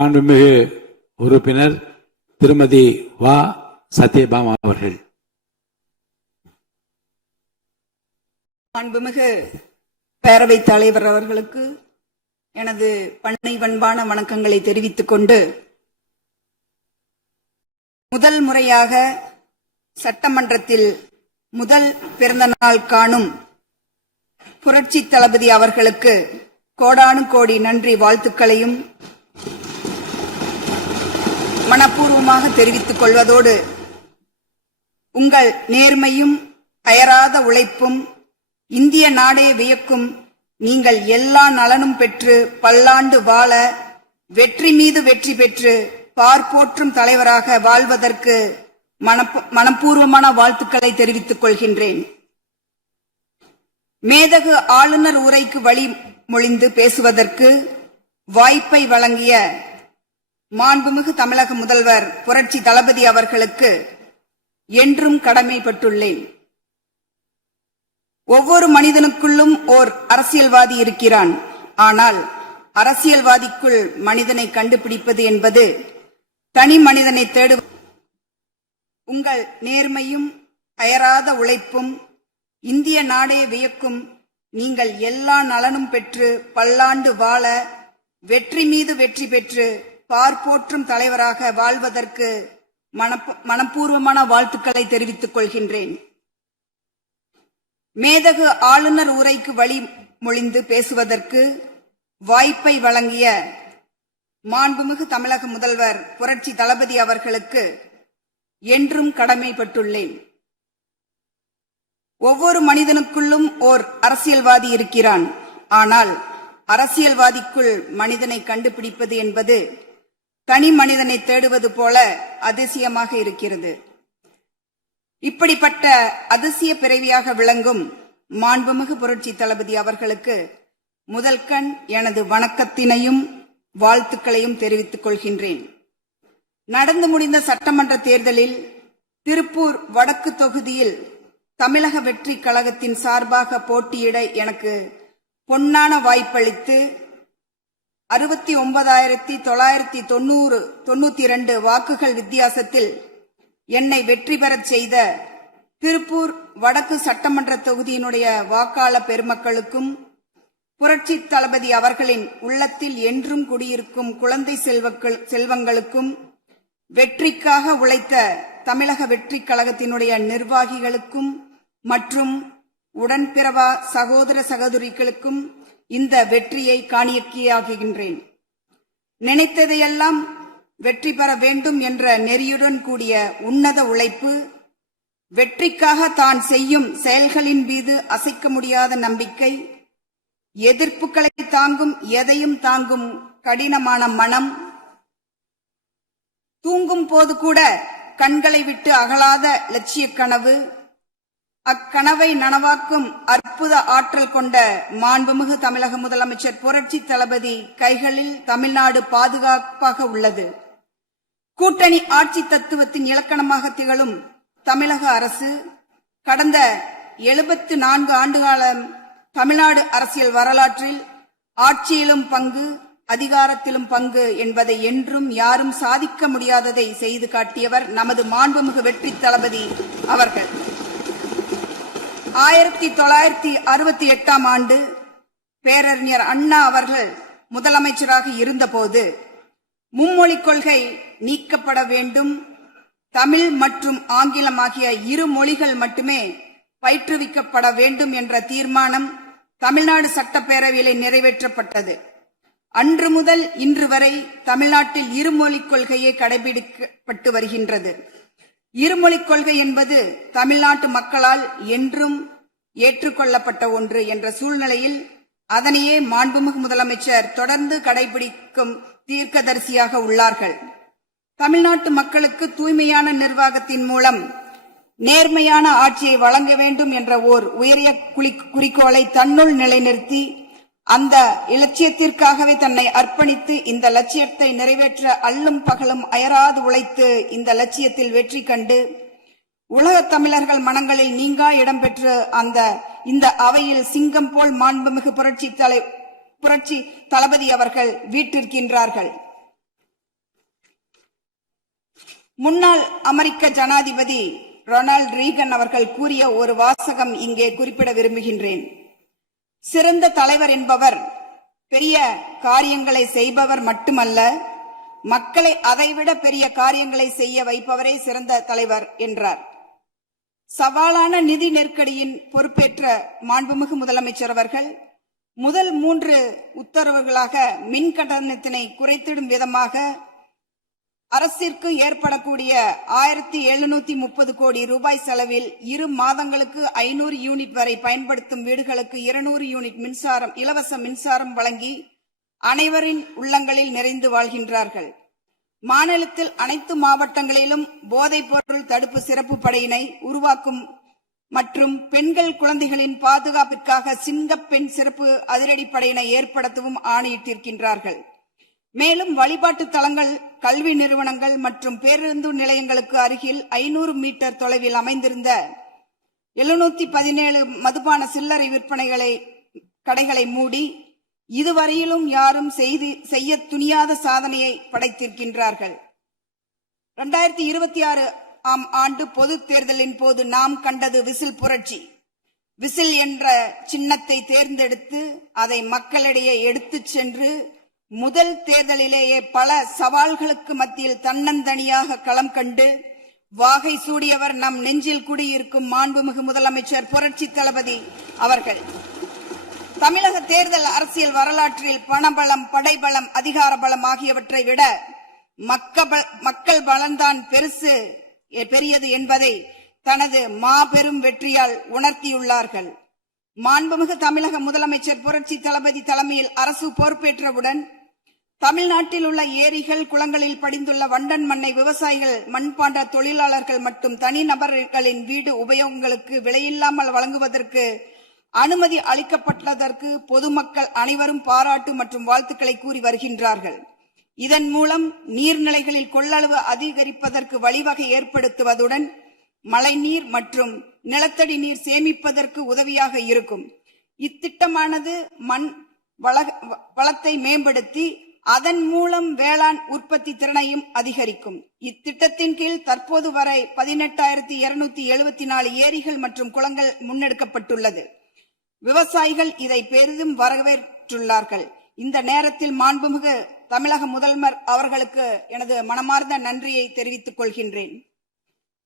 மாண்புமிகு உறுப்பினர் திருமதி வா சத்யபாமா அவர்கள். மாண்புமிகு பேரவைத் தலைவர் அவர்களுக்கு எனது பணிவன்பான வணக்கங்களை தெரிவித்துக் கொண்டு, முதல் முறையாக சட்டமன்றத்தில் முதல் பிறந்த நாள் காணும் புரட்சி தளபதி அவர்களுக்கு கோடானு கோடி நன்றி வாழ்த்துக்களையும் மனப்பூர்வமாக தெரிவித்துக் கொள்வதோடு, உங்கள் நேர்மையும் அயராத உழைப்பும் இந்திய நாடே வியக்கும் நீங்கள் எல்லா நலனும் பெற்று பல்லாண்டு வாழ வெற்றி மீது வெற்றி பெற்று பார்ப்போற்றும் தலைவராக வாழ்வதற்கு மனப்பூர்வமான வாழ்த்துக்களை தெரிவித்துக் கொள்கின்றேன். மேதகு ஆளுநர் உரைக்கு வழிமொழிந்து பேசுவதற்கு வாய்ப்பை வழங்கிய மாண்புமிகு தமிழக முதல்வர் புரட்சி தளபதி அவர்களுக்கு என்றும் கடமைப்பட்டுள்ளேன். ஒவ்வொரு மனிதனுக்குள்ளும் ஓர் அரசியல்வாதி இருக்கிறான். ஆனால் அரசியல்வாதிக்குள் மனிதனை கண்டுபிடிப்பது என்பது தனி மனிதனை தேடுவது. உங்கள் நேர்மையும் அயராத உழைப்பும் இந்திய நாடே வியக்கும் நீங்கள் எல்லா நலனும் பெற்று பல்லாண்டு வாழ வெற்றி மீது வெற்றி பெற்று பார்ப்போற்றும் தலைவராக வாழ்வதற்கு மனப்பூர்வமான வாழ்த்துக்களை தெரிவித்துக் கொள்கின்றேன். மேதகு ஆளுநர் உரைக்கு வழிமொழிந்து பேசுவதற்கு வாய்ப்பை வழங்கிய மாண்புமிகு தமிழக முதல்வர் புரட்சி தளபதி அவர்களுக்கு என்றும் கடமைப்பட்டுள்ளேன். ஒவ்வொரு மனிதனுக்குள்ளும் ஓர் அரசியல்வாதி இருக்கிறான். ஆனால் அரசியல்வாதிக்குள் மனிதனை கண்டுபிடிப்பது என்பது தனி மனிதனை தேடுவது போல அதிசயமாக இருக்கிறது. இப்படிப்பட்ட அதிசய பிறவியாக விளங்கும் மாண்புமிகு புரட்சி தளபதி அவர்களுக்கு முதல் கண் எனது வணக்கத்தினையும் வாழ்த்துக்களையும் தெரிவித்துக் கொள்கின்றேன். நடந்து முடிந்த சட்டமன்ற தேர்தலில் திருப்பூர் வடக்கு தொகுதியில் தமிழக வெற்றி கழகத்தின் சார்பாக போட்டியிட எனக்கு பொன்னான வாய்ப்பளித்து 69,992 வாக்குகள் வித்தியாசத்தில் என்னை வெற்றி பெறச் செய்த திருப்பூர் வடக்கு சட்டமன்ற தொகுதியினுடைய வாக்காளர் பெருமக்களுக்கும், புரட்சி தளபதி அவர்களின் உள்ளத்தில் என்றும் குடியிருக்கும் குழந்தை செல்வங்களுக்கும், வெற்றிக்காக உழைத்த தமிழக வெற்றி கழகத்தினுடைய நிர்வாகிகளுக்கும் மற்றும் உடன்பிறவா சகோதர சகோதரிகளுக்கும் இந்த வெற்றியை காணிக்கையாக்குகின்றேன். நினைத்ததையெல்லாம் வெற்றி பெற வேண்டும் என்ற நெறியுடன் கூடிய உன்னத உழைப்பு, வெற்றிக்காக தான் செய்யும் செயல்களின் மீது அசைக்க முடியாத நம்பிக்கை, எதிர்ப்புகளை தாங்கும் எதையும் தாங்கும் கடினமான மனம், தூங்கும் போது கூட கண்களை விட்டு அகலாத லட்சிய கனவு, அக்கனவை நனவாக்கும் அற்புத ஆற்றல் கொண்ட மாண்புமிகு தமிழக முதலமைச்சர் புரட்சி தளபதி கைகளில் தமிழ்நாடு பாதுகாப்பாக உள்ளது. கூட்டணி ஆட்சி தத்துவத்தின் இலக்கணமாக திகழும் தமிழக அரசு கடந்த 74 ஆண்டுகால தமிழ்நாடு அரசியல் வரலாற்றில் ஆட்சியிலும் பங்கு, அதிகாரத்திலும் பங்கு என்பதை என்றும் யாரும் சாதிக்க முடியாததை செய்து காட்டியவர் நமது மாண்புமிகு வெற்றி தளபதி அவர்கள். 1968ஆம் ஆண்டு பேரறிஞர் அண்ணா அவர்கள் முதலமைச்சராக இருந்தபோது மும்மொழிக் கொள்கை நீக்கப்பட வேண்டும், தமிழ் மற்றும் ஆங்கிலம் ஆகிய இரு மொழிகள் மட்டுமே பயிற்றுவிக்கப்பட வேண்டும் என்ற தீர்மானம் தமிழ்நாடு சட்டப்பேரவையிலே நிறைவேற்றப்பட்டது. அன்று முதல் இன்று வரை தமிழ்நாட்டில் இருமொழிக் கொள்கையே கடைபிடிக்கப்பட்டு வருகின்றது. இருமொழிக் கொள்கை என்பது தமிழ்நாட்டு மக்களால் என்றும் ஏற்றுக்கொள்ளப்பட்ட ஒன்று என்ற சூழ்நிலையில் அதனையே மாண்புமிகு முதலமைச்சர் தொடர்ந்து கடைபிடிக்கும் தீர்க்கதரிசியாக உள்ளார்கள். தமிழ்நாட்டு மக்களுக்கு தூய்மையான நிர்வாகத்தின் மூலம் நேர்மையான ஆட்சியை வழங்க வேண்டும் என்ற ஓர் உயரிய குறிக்கோளை தன்னுள் நிலைநிறுத்தி அந்த இலட்சியத்திற்காகவே தன்னை அர்ப்பணித்து இந்த லட்சியத்தை நிறைவேற்ற அல்லும் பகலும் அயராது உழைத்து இந்த லட்சியத்தில் வெற்றி கண்டு உலக தமிழர்கள் மனங்களில் நீங்கா இடம்பெற்று இந்த அவையில் சிங்கம் போல் மாண்புமிகு புரட்சி தளபதி அவர்கள் வீற்றிருக்கின்றார்கள். முன்னாள் அமெரிக்க ஜனாதிபதி ரொனால்ட் ரீகன் அவர்கள் கூறிய ஒரு வாசகம் இங்கே குறிப்பிட விரும்புகின்றேன். சிறந்த தலைவர் என்பவர் பெரிய காரியங்களை செய்பவர் மட்டுமல்ல, மக்களை அதைவிட பெரிய காரியங்களை செய்ய வைப்பவரே சிறந்த தலைவர் என்றார். சவாலான நிதி நெருக்கடியின் பொறுப்பேற்ற மாண்புமிகு முதலமைச்சர் அவர்கள் முதல் 3 உத்தரவுகளாக மின் கட்டணத்தினை குறைத்திடும் விதமாக அரசிற்கு ஏற்படக்கூடிய 1730 கோடி ரூபாய் செலவில் 2 மாதங்களுக்கு 500 யூனிட் வரை பயன்படுத்தும் வீடுகளுக்கு 200 யூனிட் மின்சாரம் இலவச மின்சாரம் வழங்கி அனைவரின் உள்ளங்களில் நிறைந்து வாழ்கின்றார்கள். மாநிலத்தில் அனைத்து மாவட்டங்களிலும் போதைப் பொருள் தடுப்பு சிறப்பு படையினை உருவாக்கும் மற்றும் பெண்கள் குழந்தைகளின் பாதுகாப்பிற்காக சிங்கப்பெண் சிறப்பு அதிரடிப்படையினை ஏற்படுத்தவும் ஆணையிட்டிருக்கின்றார்கள். மேலும் வழிபாட்டு தலங்கள், கல்வி நிறுவனங்கள் மற்றும் பேருந்து நிலையங்களுக்கு அருகில் 500 மீட்டர் தொலைவில் அமைந்திருந்த 717 மதுபான சில்லறை விற்பனைகளை கடைகளை மூடி இதுவரையிலும் யாரும் செய்ய துணியாத சாதனையை படைத்திருக்கின்றார்கள். 2026 ஆண்டு பொது தேர்தலின் போது நாம் கண்டது விசில் புரட்சி. விசில் என்ற சின்னத்தை தேர்ந்தெடுத்து அதை மக்களிடையே எடுத்துச் சென்று முதல் தேர்தலிலேயே பல சவால்களுக்கு மத்தியில் தன்னந்தனியாக களம் கண்டு வாகை சூடியவர் நம் நெஞ்சில் குடியிருக்கும் மாண்புமிகு முதலமைச்சர் புரட்சி தளபதி அவர்கள். தமிழக தேர்தல் அரசியல் வரலாற்றில் பணபலம், படைபலம், அதிகார பலம் ஆகியவற்றை விட மக்கள் பலம்தான் பெரியது என்பதை தனது மாபெரும் வெற்றியால் உணர்த்தியுள்ளார்கள். மாண்புமிகு தமிழக முதலமைச்சர் புரட்சி தளபதி தலைமையில் அரசு பொறுப்பேற்றவுடன் தமிழ்நாட்டில் உள்ள ஏரிகள், குளங்களில் படிந்துள்ள வண்டன் மண்ணை விவசாயிகள், மண்பாண்ட தொழிலாளர்கள் மற்றும் தனிநபர்களின் வீடு உபயோகங்களுக்கு விலையில்லாமல் வழங்குவதற்கு அனுமதி அளிக்கப்பட்டதற்கு பொதுமக்கள் அனைவரும் பாராட்டு மற்றும் வாழ்த்துக்களை கூறி வருகின்றார்கள். இதன் மூலம் நீர்நிலைகளில் கொள்ளளவு அதிகரிப்பதற்கு வழிவகை ஏற்படுத்துவதுடன் மழைநீர் மற்றும் நிலத்தடி நீர் சேமிப்பதற்கு உதவியாக இருக்கும். இத்திட்டமானது மண் வளத்தை மேம்படுத்தி அதன் மூலம் வேளாண் உற்பத்தி திறனையும் அதிகரிக்கும். இத்திட்டத்தின் கீழ் தற்போது வரை 18,274 ஏரிகள் மற்றும் குளங்கள் முன்னெடுக்கப்பட்டுள்ளது. விவசாயிகள் இதை பெரிதும் வரவேற்றுள்ளார்கள். இந்த நேரத்தில் மாண்புமிகு தமிழக முதல்வர் அவர்களுக்கு எனது மனமார்ந்த நன்றியை தெரிவித்துக் கொள்கின்றேன்.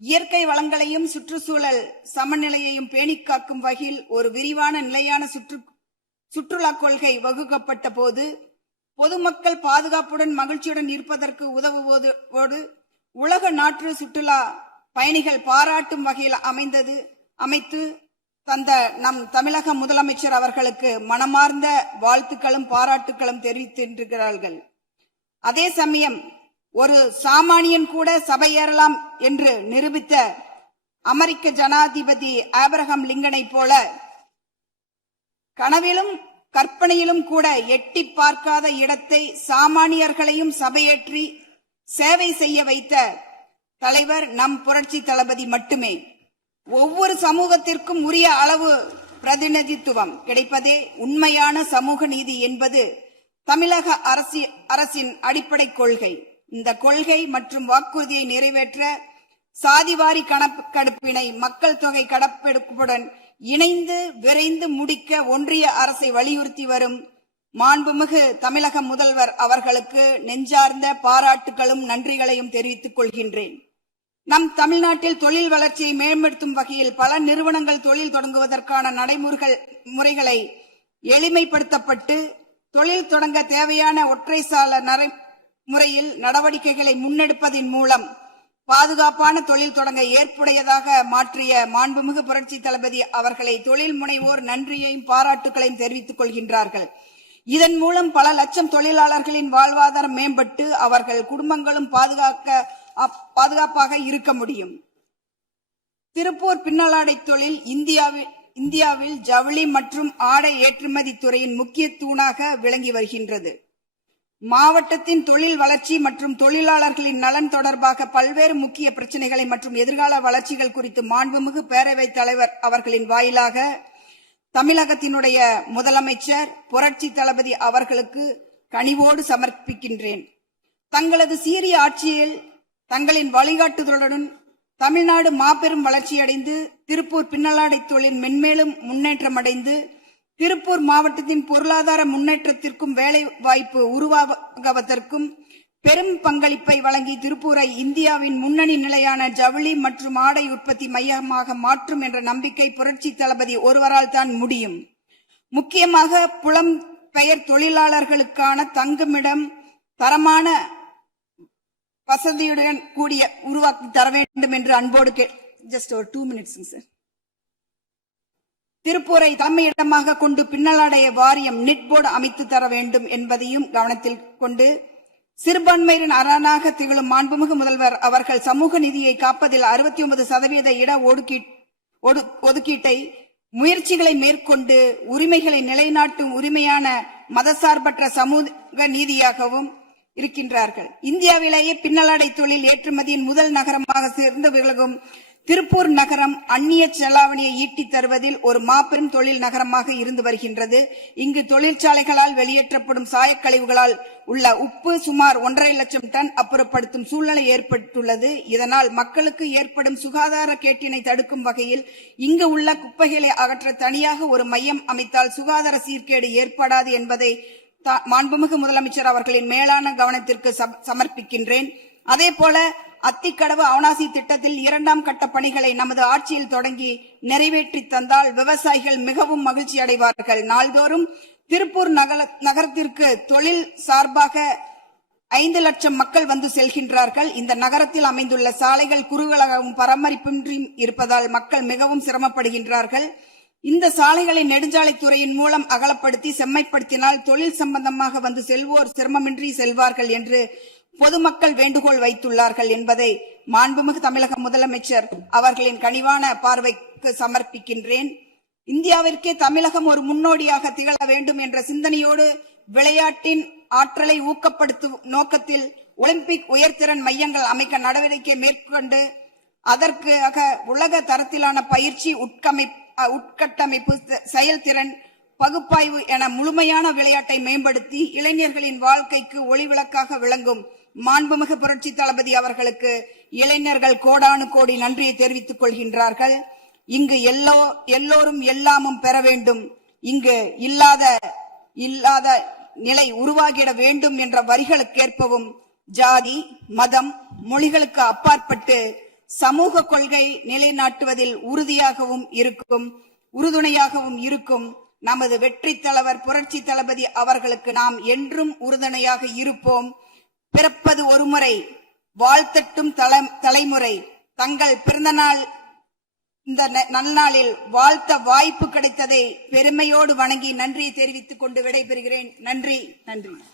இயற்கை வளங்களையும் சுற்றுச்சூழல் சமநிலையையும் பேணிக் காக்கும் வகையில் ஒரு விரிவான நிலையான சுற்றுலா கொள்கை வகுக்கப்பட்ட போது பொதுமக்கள் பாதுகாப்புடன் மகிழ்ச்சியுடன் இருப்பதற்கு உதவுவதோடு உலக நாட்டு சுற்றுலா பயணிகள் பாராட்டும் வகையில் அமைத்து தந்த நம் தமிழக முதலமைச்சர் அவர்களுக்கு மனமார்ந்த வாழ்த்துக்களும் பாராட்டுக்களும் தெரிவித்திருக்கிறார்கள். அதே சமயம் ஒரு சாமானியன் கூட சபையேறலாம் என்று நிரூபித்த அமெரிக்க ஜனாதிபதி ஆபிரகாம் லிங்கனை போல கனவிலும் கற்பனையிலும் கூட எட்டி பார்க்காத இடத்தை சாமானியர்களையும் சபையேற்றி சேவை செய்ய வைத்த தலைவர் நம் புரட்சி தளபதி மட்டுமே. ஒவ்வொரு சமூகத்திற்கும் உரிய அளவு பிரதிநிதித்துவம் கிடைப்பதே உண்மையான சமூக நீதி என்பது தமிழக அரசின் அடிப்படை கொள்கை. இந்த கொள்கை மற்றும் வாக்குறுதியை நிறைவேற்ற சாதிவாரி கணக்கெடுப்பினை மக்கள் தொகை கணக்கெடுப்புடன் இணைந்து விரைந்து முடிக்க ஒன்றிய அரசை வலியுறுத்தி வரும் மாண்புமிகு தமிழக முதல்வர் அவர்களுக்கு நெஞ்சார்ந்த பாராட்டுகளும் நன்றிகளையும் தெரிவித்துக் கொள்கின்றேன். நம் தமிழ்நாட்டில் தொழில் வளர்ச்சியை மேம்படுத்தும் வகையில் பல நிறுவனங்கள் தொழில் தொடங்குவதற்கான நடைமுறைகளை எளிமைப்படுத்தப்பட்டு தொழில் தொடங்க தேவையான ஒற்றை சாளர முறையில் நடவடிக்கைகளை முன்னெடுப்பதன் மூலம் பாதுகாப்பான தொழில் தொடங்க ஏற்புடையதாக மாற்றிய மாண்புமிகு புரட்சி தளபதி அவர்களை தொழில் முனைவோர் நன்றியையும் பாராட்டுகளையும் தெரிவித்துக் கொள்கின்றார்கள். இதன் மூலம் பல லட்சம் தொழிலாளர்களின் வாழ்வாதாரம் மேம்பட்டு அவர்கள் குடும்பங்களும் பாதுகாப்பாக இருக்க முடியும். திருப்பூர் பின்னலாடை தொழில் இந்தியாவில் ஜவுளி மற்றும் ஆடை ஏற்றுமதி துறையின் முக்கிய தூணாக விளங்கி வருகின்றது. மாவட்டத்தின் தொழில் வளர்ச்சி மற்றும் தொழிலாளர்களின் நலன் தொடர்பாக பல்வேறு முக்கிய பிரச்சனைகளை மற்றும் எதிர்கால வளர்ச்சிகள் குறித்து மாண்புமிகு பேரவைத் தலைவர் அவர்களின் வாயிலாக தமிழகத்தினுடைய முதலமைச்சர் புரட்சி தளபதி அவர்களுக்கு கனிவோடு சமர்ப்பிக்கின்றேன். தங்களது சீரிய ஆட்சியில் தங்களின் வழிகாட்டுதலுடன் தமிழ்நாடு மாபெரும் வளர்ச்சியடைந்து திருப்பூர் பின்னலாடை தொழில் மென்மேலும் முன்னேற்றமடைந்து திருப்பூர் மாவட்டத்தின் பொருளாதார முன்னேற்றத்திற்கும் வேலை வாய்ப்பு உருவாகுவதற்கும் பெரும் பங்களிப்பை வழங்கி திருப்பூரை இந்தியாவின் முன்னணி நிலையான ஜவுளி மற்றும் ஆடை உற்பத்தி மையமாக மாற்றும் என்ற நம்பிக்கை புரட்சி தளபதி ஒருவரால் தான் முடியும். முக்கியமாக புலம்பெயர் தொழிலாளர்களுக்கான தங்குமிடம் தரமான வசதியுடன் கூடிய உருவாக்கி தர வேண்டும் என்று அன்போடு ஜஸ்ட் ஒரு 2 minutes சார். திருப்பூரை தலைமையிடமாக கொண்டு பின்னலாடைய வாரியம் நிட் போர்டு அமைத்து தர வேண்டும் என்பதையும் கவனத்தில் கொண்டு சிறுபான்மையினர் அரணாக திகழும் மாண்புமிகு முதல்வர் அவர்கள் சமூக நீதியை காப்பதில் 69% இட ஒதுக்கீட்டை முயற்சிகளை மேற்கொண்டு உரிமைகளை நிலைநாட்டும் உரிமையான மதசார்பற்ற சமூக நீதியாகவும் இருக்கின்றார்கள். இந்தியாவிலேயே பின்னலாடை தொழில் ஏற்றுமதியின் முதல் நகரமாக சேர்ந்து விளங்கும் திருப்பூர் நகரம் அந்நிய செலாவணியை ஈட்டித் தருவதில் ஒரு மாபெரும் தொழில் நகரமாக இருந்து வருகின்றது. இங்கு தொழிற்சாலைகளால் வெளியேற்றப்படும் சாயக்கழிவுகளால் உள்ள உப்பு சுமார் 1.5 லட்சம் டன் அப்புறப்படுத்தும் சூழ்நிலை ஏற்பட்டுள்ளது. இதனால் மக்களுக்கு ஏற்படும் சுகாதார கேட்டினை தடுக்கும் வகையில் இங்கு உள்ள குப்பைகளை அகற்ற தனியாக ஒரு மையம் அமைத்தால் சுகாதார சீர்கேடு ஏற்படாது என்பதை மாண்புமிகு முதலமைச்சர் அவர்களின் மேலான கவனத்திற்கு சமர்ப்பிக்கின்றேன். அதே போல அத்திக்கடவு அவனாசி திட்டத்தில் 2ஆம் கட்ட பணிகளை நமது ஆட்சியில் தொடங்கி நிறைவேற்றி தந்தால் விவசாயிகள் மிகவும் மகிழ்ச்சி அடைவார்கள். நாள்தோறும் திருப்பூர் நகரத்திற்கு தொழில் சார்பாக 5 லட்சம் மக்கள் வந்து செல்கின்றார்கள். இந்த நகரத்தில் அமைந்துள்ள சாலைகள் குறுகலாகவும் பராமரிப்பின்றி இருப்பதால் மக்கள் மிகவும் சிரமப்படுகின்றார்கள். இந்த சாலைகளை நெடுஞ்சாலைத்துறையின் மூலம் அகலப்படுத்தி செம்மைப்படுத்தினால் தொழில் சம்பந்தமாக வந்து செல்வோர் சிரமமின்றி செல்வார்கள் என்று பொதுமக்கள் வேண்டுகோள் வைத்துள்ளார்கள் என்பதை மாண்புமிகு தமிழக முதலமைச்சர் அவர்களின் கனிவான பார்வைக்கு சமர்ப்பிக்கின்றேன். இந்தியாவிற்கே தமிழகம் ஒரு முன்னோடியாக திகழ வேண்டும் என்ற சிந்தனையோடு விளையாட்டின் ஆற்றலை ஊக்கப்படுத்தும் நோக்கத்தில் ஒலிம்பிக் உயர்திறன் மையங்கள் அமைக்க நடவடிக்கை மேற்கொண்டு அதற்காக உலக தரத்திலான பயிற்சி உட்கட்டமைப்பு செயல்திறன் பகுப்பாய்வு என முழுமையான விளையாட்டை மேம்படுத்தி இளைஞர்களின் வாழ்க்கைக்கு ஒளிவிளக்காக விளங்கும் மாண்புமிகு புரட்சி தளபதி அவர்களுக்கு இளைஞர்கள் கோடானு கோடி நன்றியை தெரிவித்துக் கொள்கின்றார்கள். இங்கு எல்லோரும் எல்லாமும் பெற வேண்டும், இங்கு இல்லாத நிலை உருவாகிட வேண்டும் என்ற வரிகளுக்கேற்பவும் ஜாதி மதம் மொழிகளுக்கு அப்பாற்பட்டு சமூக கொள்கை நிலைநாட்டுவதில் உறுதுணையாகவும் இருக்கும் நமது வெற்றி தலைவர் புரட்சி தளபதி அவர்களுக்கு நாம் என்றும் உறுதுணையாக இருப்போம். பிறப்பது ஒரு முறை, வாழ்த்தட்டும் தலைமுறை. தங்கள் பிறந்த நாள் இந்த நல்நாளில் வாழ்த்த வாய்ப்பு கிடைத்ததை பெருமையோடு வணங்கி நன்றியை தெரிவித்துக் கொண்டு விடைபெறுகிறேன். நன்றி.